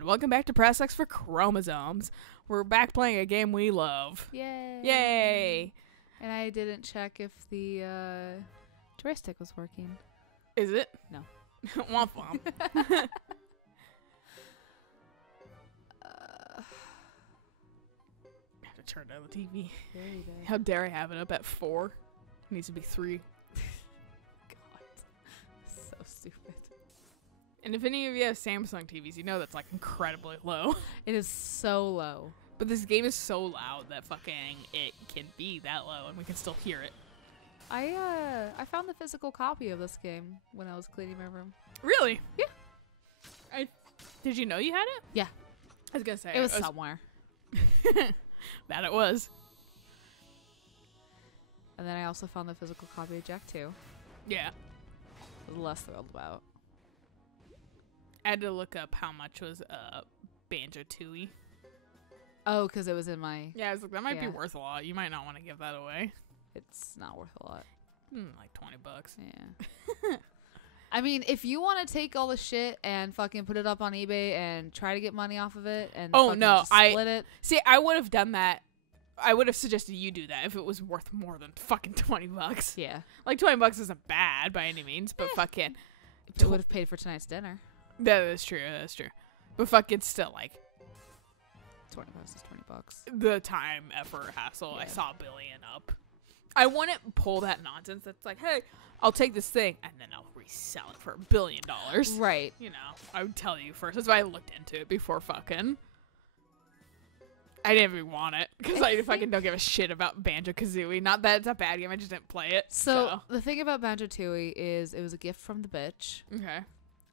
And welcome back to Press X for Chromosomes. We're back playing a game we love. Yay! Yay! And I didn't check if the joystick was working. Is it? No. Womp womp. I have to turn down the TV. Very bad. How dare I have it up at 4? It needs to be 3. God. So stupid. And if any of you have Samsung TVs, you know that's like incredibly low. It is so low. But this game is so loud that fucking it can be that low and we can still hear it. I found the physical copy of this game when I was cleaning my room. Really? Yeah. Did you know you had it? Yeah. I was gonna say It was somewhere. that it was. And then I also found the physical copy of Jack 2. Yeah. I was less thrilled about. I had to look up how much was Banjo-Tooie. Oh, because it was in my... Yeah, I was like, that might be Yeah. worth a lot. You might not want to give that away. It's not worth a lot. Like $20. Yeah. I mean, if you want to take all the shit and fucking put it up on eBay and try to get money off of it and just split it. See, I would have done that. I would have suggested you do that if it was worth more than fucking $20. Yeah. Like $20 isn't bad by any means, but fucking If it would have paid for tonight's dinner. that is true. That's true. But fucking still, like 20 bucks is 20 bucks. the time, effort, hassle. I Yeah. saw $1 billion up. I wouldn't pull that nonsense. That's like, hey, I'll take this thing and then I'll resell it for $1 billion. Right. You know, I would tell you first. That's why I looked into it before fucking. I didn't even want it because I fucking don't give a shit about Banjo-Kazooie. Not that it's a bad game. I just didn't play it. So the thing about Banjo-Tooie is it was a gift from the bitch. Okay.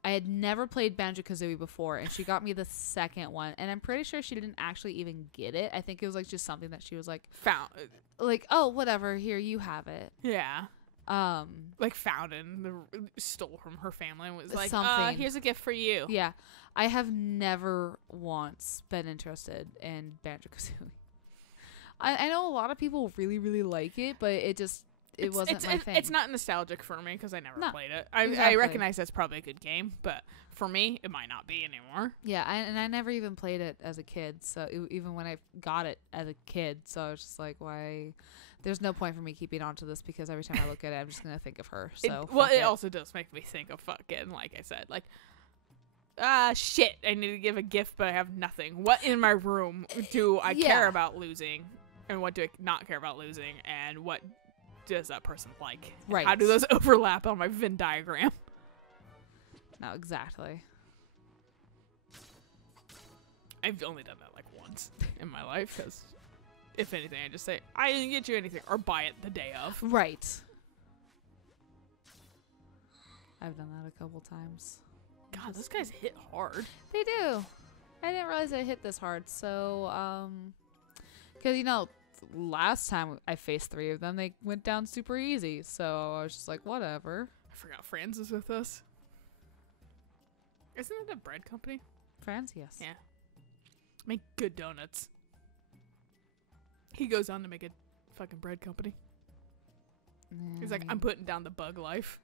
I had never played Banjo-Kazooie before, and she got me the second one. And I'm pretty sure she didn't actually even get it. I think it was like just something that she was like, oh, whatever, here, you have it. Yeah. Like found and stole from her family and was like, something. Here's a gift for you. Yeah. I have never once been interested in Banjo-Kazooie. I know a lot of people really, really like it, but it wasn't my thing. It's not nostalgic for me because I never played it. I exactly. recognize that's probably a good game, but for me, it might not be anymore. Yeah, and I never even played it as a kid, so even when I got it as a kid, so I was just like, why? There's no point for me keeping on to this because every time I look at it, I'm just going to think of her. So it also does make me think of fucking, like I said, like, shit, I need to give a gift, but I have nothing. What in my room do I care about losing, and what do I not care about losing, and what does that person like? Right. How do those overlap on my Venn diagram? No, exactly. I've only done that like once in my life because, if anything, I just say, I didn't get you anything, or buy it the day of. Right. I've done that a couple times. God, those guys hit hard. They do. I didn't realize it hit this hard. So, because, last time I faced 3 of them, they went down super easy. So I was just like, whatever. I forgot Franz is with us. Isn't it a bread company? Friends, yes. Yeah. Make good donuts. He goes on to make a fucking bread company. He's like, I'm putting down the bug life.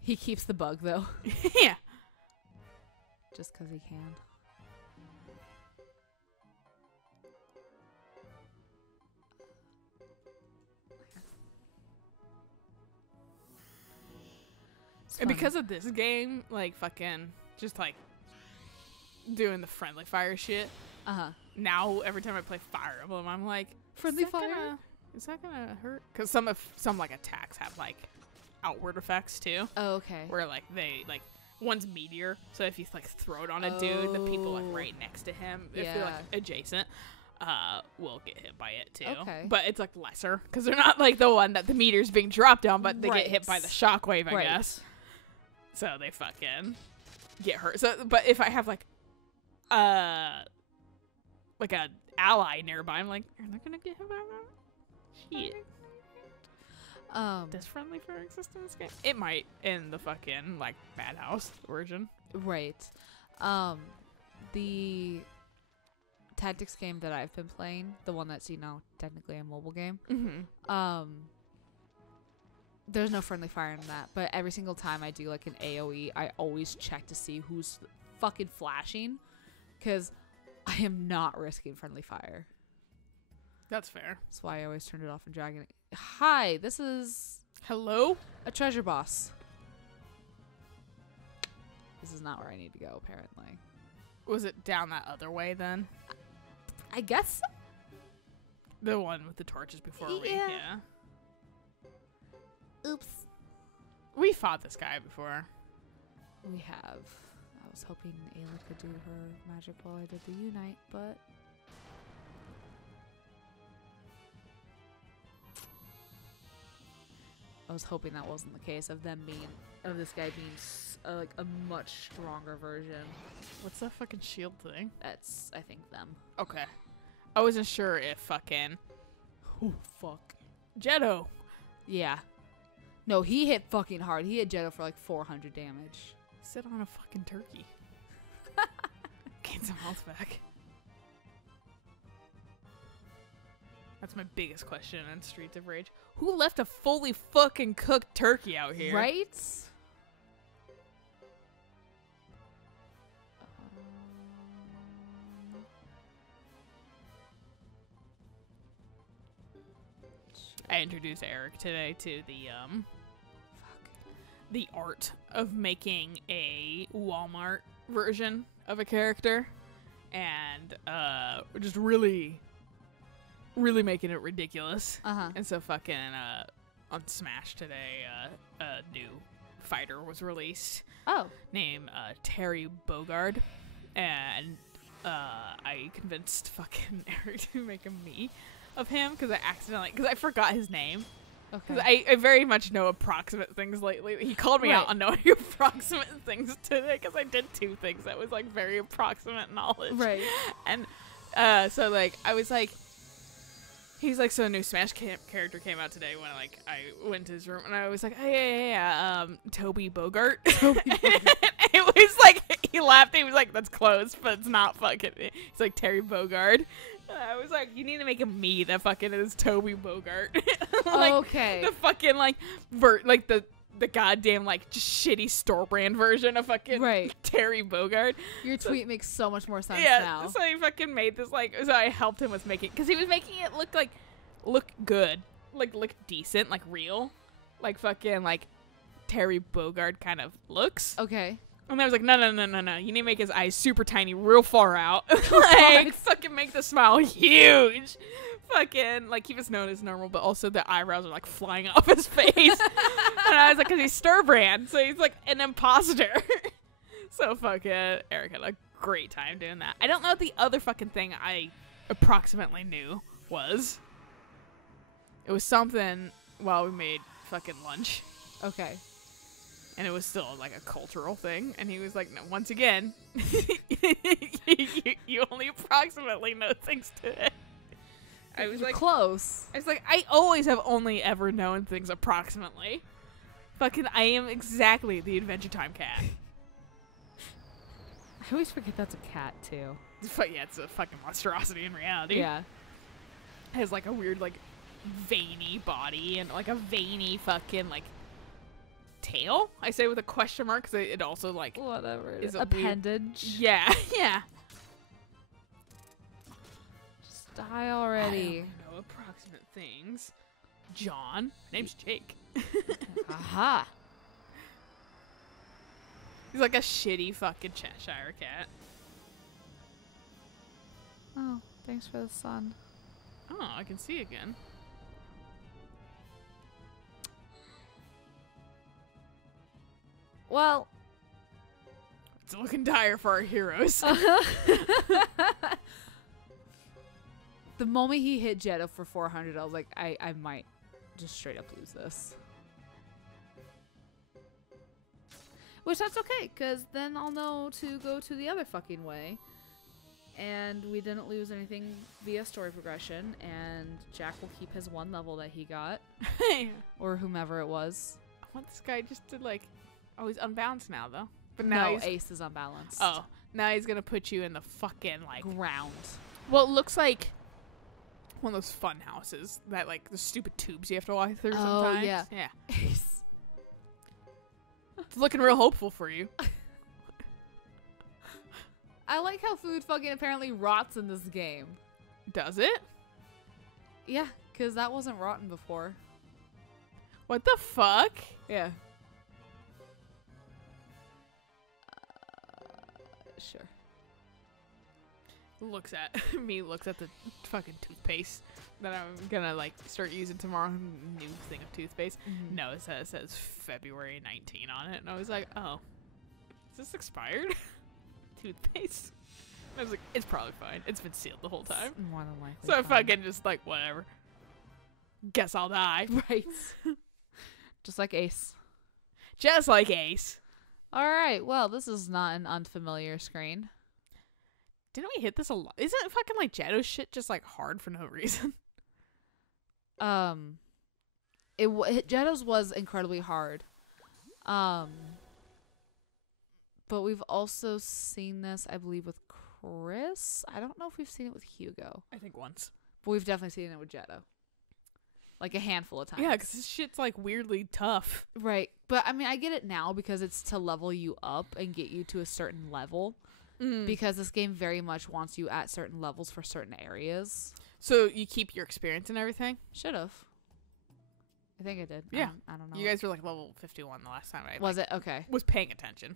He keeps the bug, though. Yeah. Just because he can. And because of this game, like, fucking, just, like, doing the friendly fire shit. Uh-huh. Now, every time I play Fire Emblem, I'm like, Friendly fire? Is that gonna hurt? Because some, like, attacks have, like, outward effects, too. Oh, okay. Where, like, they, like, one's meteor. So if you, like, throw it on a dude, the people, like, right next to him, if they're, like, adjacent, will get hit by it, too. Okay. But it's, like, lesser. Because they're not, like, the one that the meteor's being dropped on, but they get hit by the shockwave, I guess. So they fucking get hurt. So, but if I have, like a ally nearby, I'm like, are they gonna get hit by that? Shit. Does friendly fire exist in this game? It might in the fucking, like, Bad House version. Right. The tactics game that I've been playing, the one that's, technically a mobile game, there's no friendly fire in that, but every single time I do, like, an AoE, I always check to see who's fucking flashing, because I am not risking friendly fire. That's fair. That's why I always turned it off in Dragon. Hi, this is Hello? a treasure boss. This is not where I need to go, apparently. Was it down that other way then? I guess so. The one with the torches before we... Yeah. Yeah. Oops. We fought this guy before. We have. I was hoping Ayla could do her magic while I did the Unite, but... I was hoping that wasn't the case of them being... Of this guy being like a much stronger version. What's that fucking shield thing? That's, I think, them. Okay. I wasn't sure if fucking... Oh, fuck. Jetto. Yeah. No, he hit fucking hard. He hit Jetto for like 400 damage. Sit on a fucking turkey. Gain some health back. That's my biggest question on Streets of Rage. Who left a fully fucking cooked turkey out here? Right? I introduced Eric today to the art of making a Walmart version of a character, and just really making it ridiculous. And so fucking on Smash today, a new fighter was released. Oh. Named Terry Bogard, and I convinced fucking Eric to make a me of him because I forgot his name. Okay. Because I very much know approximate things lately. He called me out on knowing approximate things today because I did two things that was like very approximate knowledge. Right. And so like I was like, he's like, so a new Smash character came out today when like I went to his room and I was like, Toby Bogart. It was like he laughed. He was like, that's close, but it's not fucking. He's like Terry Bogard. I was like, you need to make a me that fucking is Toby Bogart. Like, okay. The fucking like the goddamn like just shitty store brand version of fucking Terry Bogard. Your tweet makes so much more sense now. Yeah, so he fucking made this like, so I helped him with making, because he was making it look good, like look decent, like real, like fucking like Terry Bogard kind of looks. Okay. And I was like, no. You need to make his eyes super tiny, real far out. Like, fucking make the smile huge. Fucking, like, keep his nose normal, but also the eyebrows are, like, flying off his face. And I was like, because he's Sturbrand, so he's, like, an imposter. So, fucking, Eric had a great time doing that. I don't know what the other fucking thing I approximately knew was. It was something while we made fucking lunch. Okay. And it was still like a cultural thing. And he was like, no, once again, you only approximately know things today. I was like, close. I was like, I always have only ever known things approximately. Fucking, I am exactly the Adventure Time cat. I always forget that's a cat, too. But yeah, it's a fucking monstrosity in reality. Yeah. It has like a weird, like, veiny body and like a veiny fucking, like, tail, I say with a question mark, because it also like whatever is appendage. Yeah. Just die already. I don't know approximate things. John, my name's Jake. Aha. He's like a shitty fucking Cheshire cat. Oh, thanks for the sun. Oh, I can see again. Well, it's looking dire for our heroes. The moment he hit Jetto for 400, I was like, I might just straight up lose this. Which that's okay, because then I'll know to go to the other fucking way. And we didn't lose anything via story progression, and Jack will keep his one level that he got. Or whomever it was. I want this guy just to like... Oh, he's unbalanced now, though. But now no, Ace is unbalanced. Oh, now he's gonna put you in the fucking, like... ground. Well, it looks like one of those fun houses that, like, the stupid tubes you have to walk through sometimes. Oh, yeah. Yeah. Ace. It's looking real hopeful for you. I like how food fucking apparently rots in this game. Does it? Yeah, because that wasn't rotten before. What the fuck? Yeah. Sure. Looks at the fucking toothpaste that I'm gonna like start using tomorrow. New thing of toothpaste. Mm-hmm. No, it says February 19 on it, and I was like, oh, is this expired? Toothpaste. And I was like, it's probably fine. It's been sealed the whole time. More than likely. So I fucking just like whatever. Guess I'll die. Right. Just like Ace. Just like Ace. All right. Well, this is not an unfamiliar screen. Didn't we hit this a lot? Isn't fucking like Jeto's shit just like hard for no reason? Jeto's was incredibly hard. But we've also seen this, I believe, with Chris. I don't know if we've seen it with Hugo. I think once. But we've definitely seen it with Jeto. Like a handful of times. Yeah, because this shit's like weirdly tough. Right. But I mean, I get it now because it's to level you up and get you to a certain level. Because this game very much wants you at certain levels for certain areas. So you keep your experience and everything? Should have. I think I did. Yeah. I don't know. You guys were like level 51 the last time I was it? Okay. Was paying attention.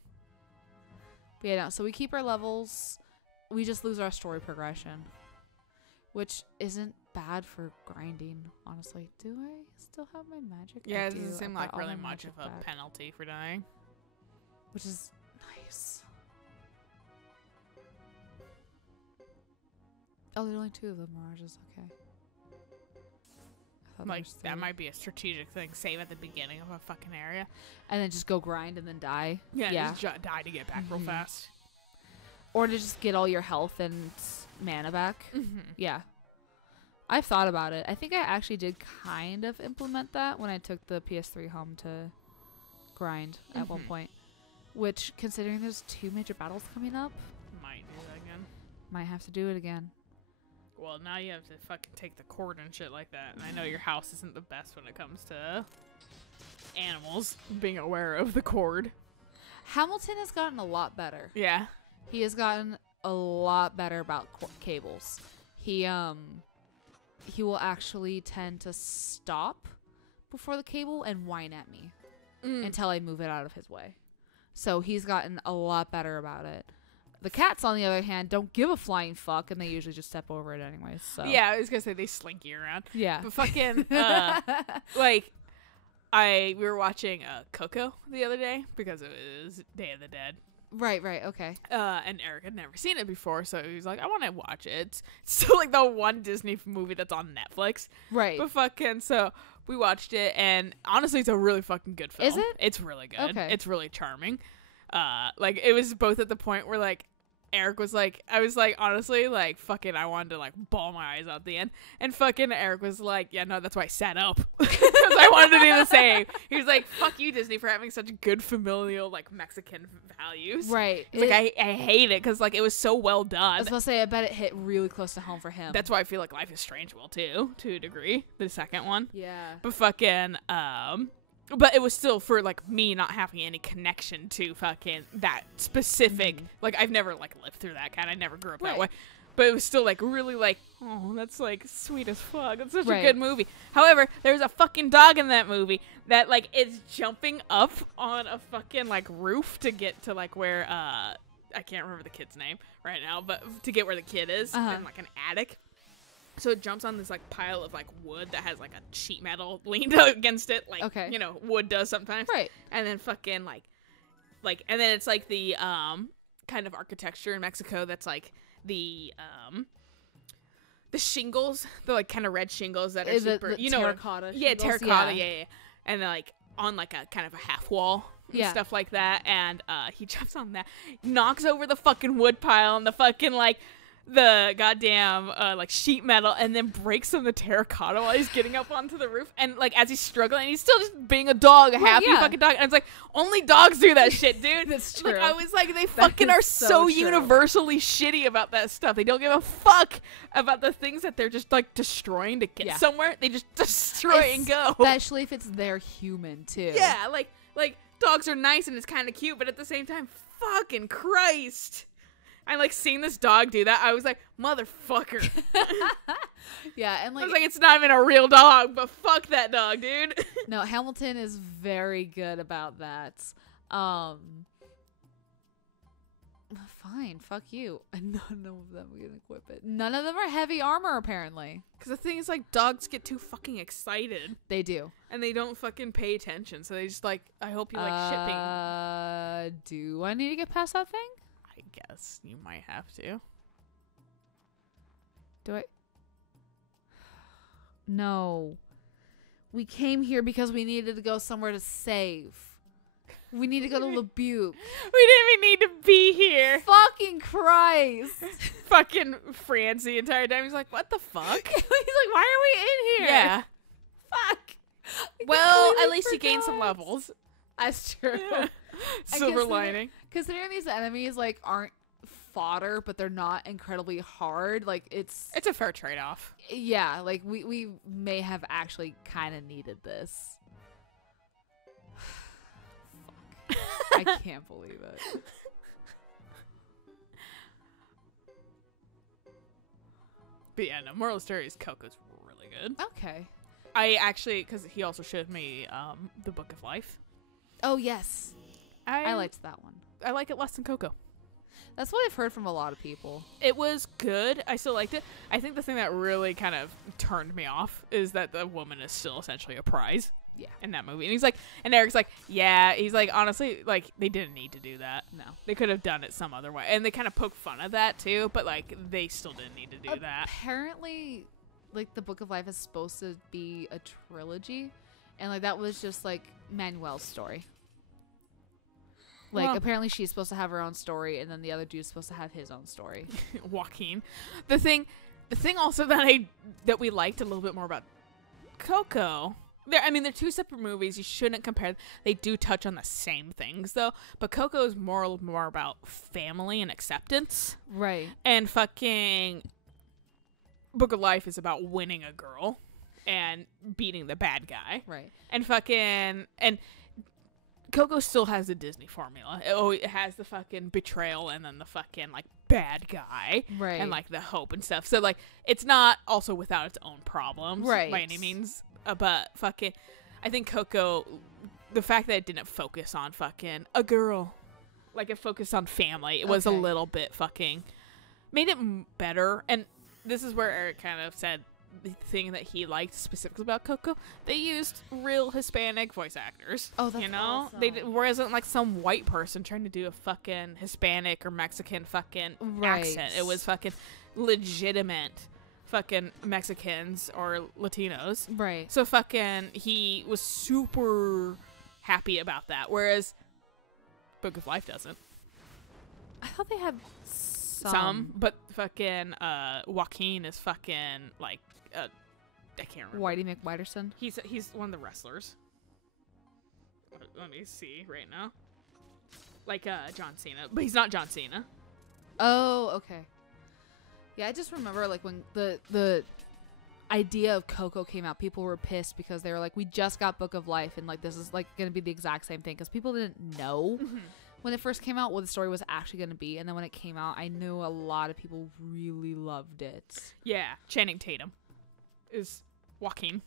But yeah, no. So we keep our levels. We just lose our story progression. Which isn't bad for grinding, honestly. Do I still have my magic? Yeah, I it do. doesn't seem I've like got all really my much of magic a back, penalty for dying. which is nice. Oh, there's only 2 of them. Mirages, okay. I thought there Like, was that 3. might be a strategic thing. Save at the beginning of a fucking area. And then just go grind and then die. Yeah. Just die to get back real fast. Or to just get all your health and mana back. Mm-hmm. Yeah. I've thought about it. I think I actually did kind of implement that when I took the PS3 home to grind at one point. Which, considering there's 2 major battles coming up, Might do that again. might have to do it again. Well, now you have to fucking take the cord and shit like that. And I know your house isn't the best when it comes to animals. Being aware of the cord. Hamilton has gotten a lot better. Yeah. He has gotten a lot better about cables. He will actually tend to stop before the cable and whine at me until I move it out of his way. So he's gotten a lot better about it. The cats, on the other hand, don't give a flying fuck, and they usually just step over it anyways. So Yeah, I was gonna say they slinky around. yeah. But fucking, like, we were watching Coco the other day because it was Day of the Dead. Right, okay. And Eric had never seen it before, so he was like, I want to watch it. It's still like the one Disney movie that's on Netflix. Right. But fucking, so we watched it, and honestly, it's a really fucking good film. Is it? It's really good. Okay. It's really charming. Like, it was both at the point where, like, Eric was like, I was like, honestly, like, fucking, I wanted to, like, bawl my eyes out at the end. And fucking Eric was like, yeah, no, that's why I sat up. Because I wanted to do the same. He was like, fuck you, Disney, for having such good familial, like, Mexican values. Right. He's like, I hate it because, like, it was so well I done. was going to say, I bet it hit really close to home for him. That's why I feel like Life is Strange will, too, to a degree. The second one. yeah. But fucking, but it was still for, like, me not having any connection to fucking that specific, like, I've never, like, lived through that kind. I never grew up that Right. way. But it was still, like, really, like, oh, that's, like, sweet as fuck. It's such Right. a good movie. However, there's a fucking dog in that movie that, like, is jumping up on a fucking, like, roof to get to, like, where, I can't remember the kid's name right now, but to get where the kid is in, like, an attic. So it jumps on this, like, pile of, like, wood that has, like, a sheet metal leaned against it. Like, Okay. you know, wood does sometimes. Right. And then fucking, like, and then it's, like, the, kind of architecture in Mexico that's, like, the shingles, the, like, kind of red shingles that are super, the you know. terracotta Yeah, shingles, terracotta, yeah. And, like, on, like, a kind of a half wall. And Yeah. stuff like that. And, he jumps on that, knocks over the fucking wood pile and the fucking, like, the goddamn like sheet metal, and then breaks on the terracotta while he's getting up onto the roof. And like as he's struggling, he's still just being a dog, a happy yeah. fucking dog. And it's like, only dogs do that shit, dude. That's Like true. I was like, they fucking is are so so true. universally shitty about that stuff. They don't give a fuck about the things that they're just like destroying to get Yeah. somewhere. They just destroy and go. Especially if it's their human too. Yeah, like dogs are nice and it's kind of cute, but at the same time, fucking Christ. I like seeing this dog do that. I was like, motherfucker. Yeah, and I was like, it's not even a real dog, but fuck that dog, dude. no, Hamilton is very good about that. Fine, fuck you. And none of them can equip it. None of them are heavy armor, apparently. Because the thing is, like, dogs get too fucking excited. They do. And they don't fucking pay attention. So they just, like, I hope you like shipping. Do I need to get past that thing? I guess you might have to. Do I? No. We came here because we needed to go somewhere to save. We need to go to Lebuke. We didn't even need to be here. Fucking Christ. Fucking Franz the entire time. He's like, what the fuck? He's like, why are we in here? Yeah. Fuck. Well, at least you gained some levels. That's true. Silver lining. Considering these enemies, like, aren't fodder, but they're not incredibly hard, like, it's a fair trade-off. Yeah, like, we may have actually kind of needed this. I can't believe it. But yeah, no, moral of the story is Coco's really good. Okay. I actually, because he also showed me the Book of Life. Oh, yes. I liked that one. I like it less than Coco. That's what I've heard from a lot of people. It was good. I still liked it. I think the thing that really kind of turned me off is that the woman is still essentially a prize. Yeah. In that movie. And he's like, and Eric's like, yeah, he's like, honestly, like, they didn't need to do that. No. They could have done it some other way. And they kind of poke fun of that too, but like, they still didn't need to do that. Apparently, like, the Book of Life is supposed to be a trilogy. And, like, that was just, like, Manuel's story. Like, apparently she's supposed to have her own story, and then the other dude's supposed to have his own story. Joaquin. The thing also that we liked a little bit more about Coco. They're two separate movies. You shouldn't compare. They do touch on the same things, though. But Coco is more about family and acceptance. Right. And fucking Book of Life is about winning a girl and beating the bad guy. Right. And Coco still has the Disney formula. It has the fucking betrayal and then the fucking, like, bad guy. Right. And, like, the hope and stuff. So, like, it's not also without its own problems. Right. By any means. But fucking, I think Coco, the fact that it didn't focus on fucking a girl, like it focused on family, it was a little bit fucking, made it better. And this is where Eric kind of said the thing that he liked specifically about Coco. They used real Hispanic voice actors. Oh, that's awesome. awesome. Wasn't like some white person trying to do a fucking Hispanic or Mexican fucking accent. It was fucking legitimate fucking Mexicans or Latinos. Right. So fucking he was super happy about that. Whereas Book of Life doesn't. I thought they had some, but fucking Joaquin is fucking like I can't remember. Whitey McWhiterson. He's one of the wrestlers. Let me see right now. Like John Cena, but he's not John Cena. Oh, okay. Yeah, I just remember, like, when the idea of Coco came out, people were pissed because they were like, we just got Book of Life, and, like, this is, like, going to be the exact same thing. Because people didn't know when it first came out what the story was actually going to be. And then when it came out, I knew a lot of people really loved it. Yeah, Channing Tatum is Joaquin.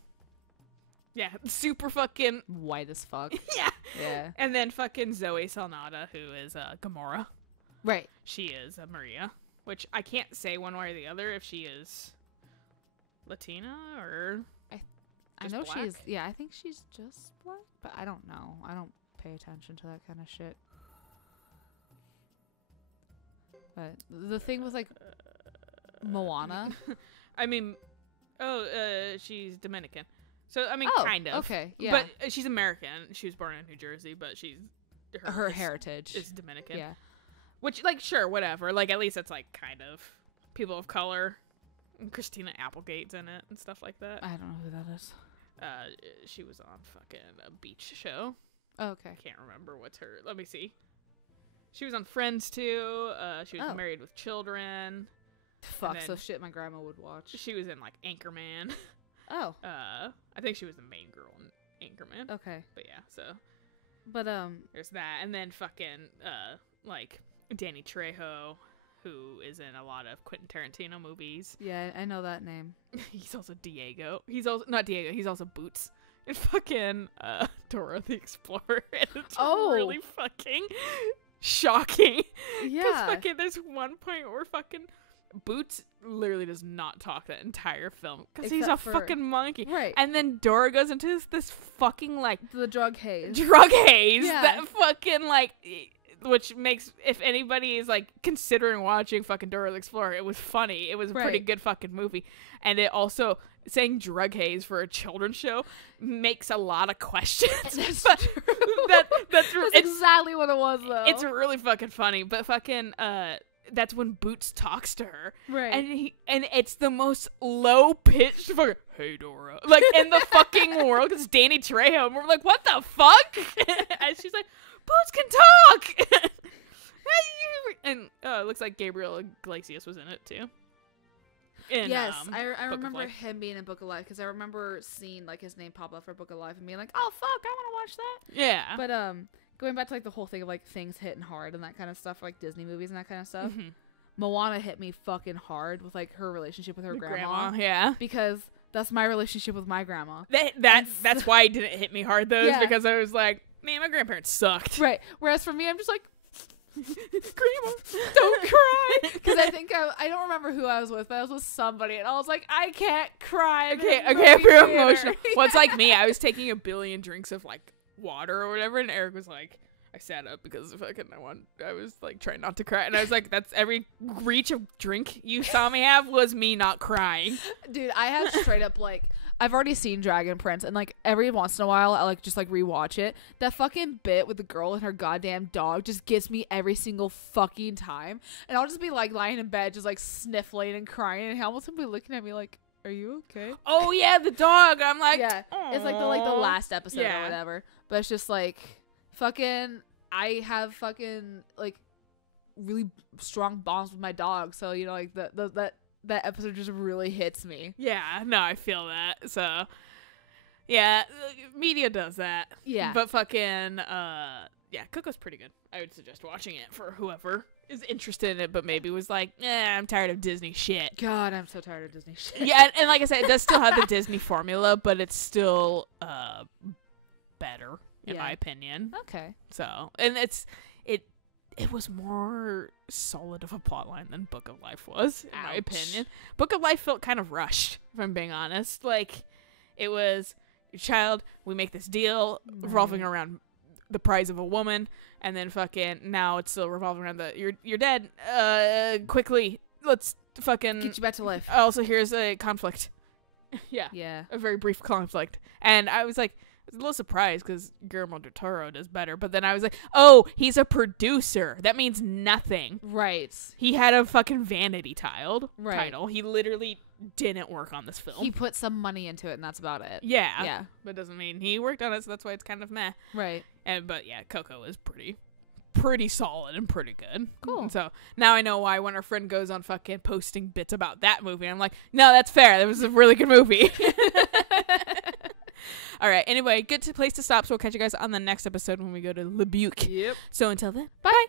Yeah, super fucking... white as fuck. Yeah. Yeah. And then fucking Zoe Saldana, who is Gamora. Right. She is Maria. Which I can't say one way or the other if she is Latina or I know black. she is. Yeah, I think she's just black, but I don't know. I don't pay attention to that kind of shit. But the thing with, like, Moana. I mean, she's Dominican. So, I mean, Oh, kind of. okay, yeah. But she's American. She was born in New Jersey, but her heritage is Dominican. Yeah. Which, like, sure, whatever. Like, at least it's, like, kind of people of color. And Christina Applegate's in it and stuff like that. I don't know who that is. She was on fucking a beach show. Oh, okay. Can't remember what's her. Let me see. She was on Friends, too. She was Married with Children. Fuck, so shit my grandma would watch. She was in, like, Anchorman. Oh. I think she was the main girl in Anchorman. Okay. But, yeah, so. But, there's that. And then fucking, like... Danny Trejo, who is in a lot of Quentin Tarantino movies. Yeah, I know that name. He's also Diego. He's also not Diego. He's also Boots in fucking Dora the Explorer. And it's really fucking shocking. Yeah. Because fucking there's one point where fucking Boots literally does not talk that entire film because he's a fucking monkey. Right. And then Dora goes into this fucking like the drug haze. Yeah. That fucking like, which makes, if anybody is like considering watching fucking Dora the Explorer, it was funny. It was a pretty good fucking movie. And it also, saying drug haze for a children's show makes a lot of questions. That's But true. That's exactly what it was, though. It's really fucking funny. But fucking, that's when Boots talks to her. Right. And it's the most low-pitched fucking, hey, Dora. Like, in the fucking world. Because Danny Trejo. And we're like, what the fuck? And she's like, Boots can talk! And it looks like Gabriel Iglesias was in it, too. Yes, I Book of remember Life. him being in Book of Life, because I remember seeing, like, his name pop up for Book of Life and being like, oh, fuck, I want to watch that. Yeah. But, going back to, like, the whole thing of, like, things hitting hard and that kind of stuff, like Disney movies and that kind of stuff, Moana hit me fucking hard with, like, her relationship with her grandma. Yeah. Because that's my relationship with my grandma. That's why it didn't hit me hard, though, Yeah. because I was like, man, my grandparents sucked. Right. Whereas for me, I'm just like, Grandma, don't cry. because I think I don't remember who I was with, but I was with somebody, and I was like, I can't cry. Okay, I'm real emotional. Well, it's like me. I was taking a billion drinks of, like, water or whatever, and Eric was like, I sat up because fucking I was like trying not to cry, and I was like, that's every reach of drink you saw me have was me not crying. Dude, I have straight up, like, I've already seen Dragon Prince, and like every once in a while I like just like rewatch it. That fucking bit with the girl and her goddamn dog just gets me every single fucking time, and I'll just be like lying in bed just like sniffling and crying, and Hamilton will be looking at me like, are you okay? Oh yeah, the dog. I'm like, yeah, it's like the last episode Yeah. or whatever, but it's just like fucking, I have fucking like really strong bonds with my dog, so you know, like that episode just really hits me. Yeah, no, I feel that. So yeah, media does that. Yeah. But fucking yeah, Coco's pretty good. I would suggest watching it for whoever is interested in it, but maybe was like, I'm tired of Disney shit. God, I'm so tired of Disney shit. Yeah, and like I said, it does still have the Disney formula, but it's still better in my opinion. Okay. So, and it was more solid of a plotline than Book of Life was, in my opinion. Book of Life felt kind of rushed, if I'm being honest. Like, it was, your child, we make this deal revolving around the prize of a woman, and then fucking, now it's still revolving around you're dead. Quickly, let's fucking Get you back to life. Also, here's a conflict. Yeah. Yeah. A very brief conflict. And I was like, I was a little surprised because Guillermo del Toro does better. But then I was like, oh, he's a producer. That means nothing. Right. He had a fucking vanity title. Right. He literally didn't work on this film. He put some money into it, and that's about it. Yeah. Yeah. But doesn't mean he worked on it, so that's why it's kind of meh. Right. But yeah, Coco is pretty solid and pretty good. Cool. And so now I know why when our friend goes on fucking posting bits about that movie, I'm like, no, that's fair. That was a really good movie. All right. Anyway, good place to stop. So we'll catch you guys on the next episode when we go to Lebuque. Yep. So until then, bye.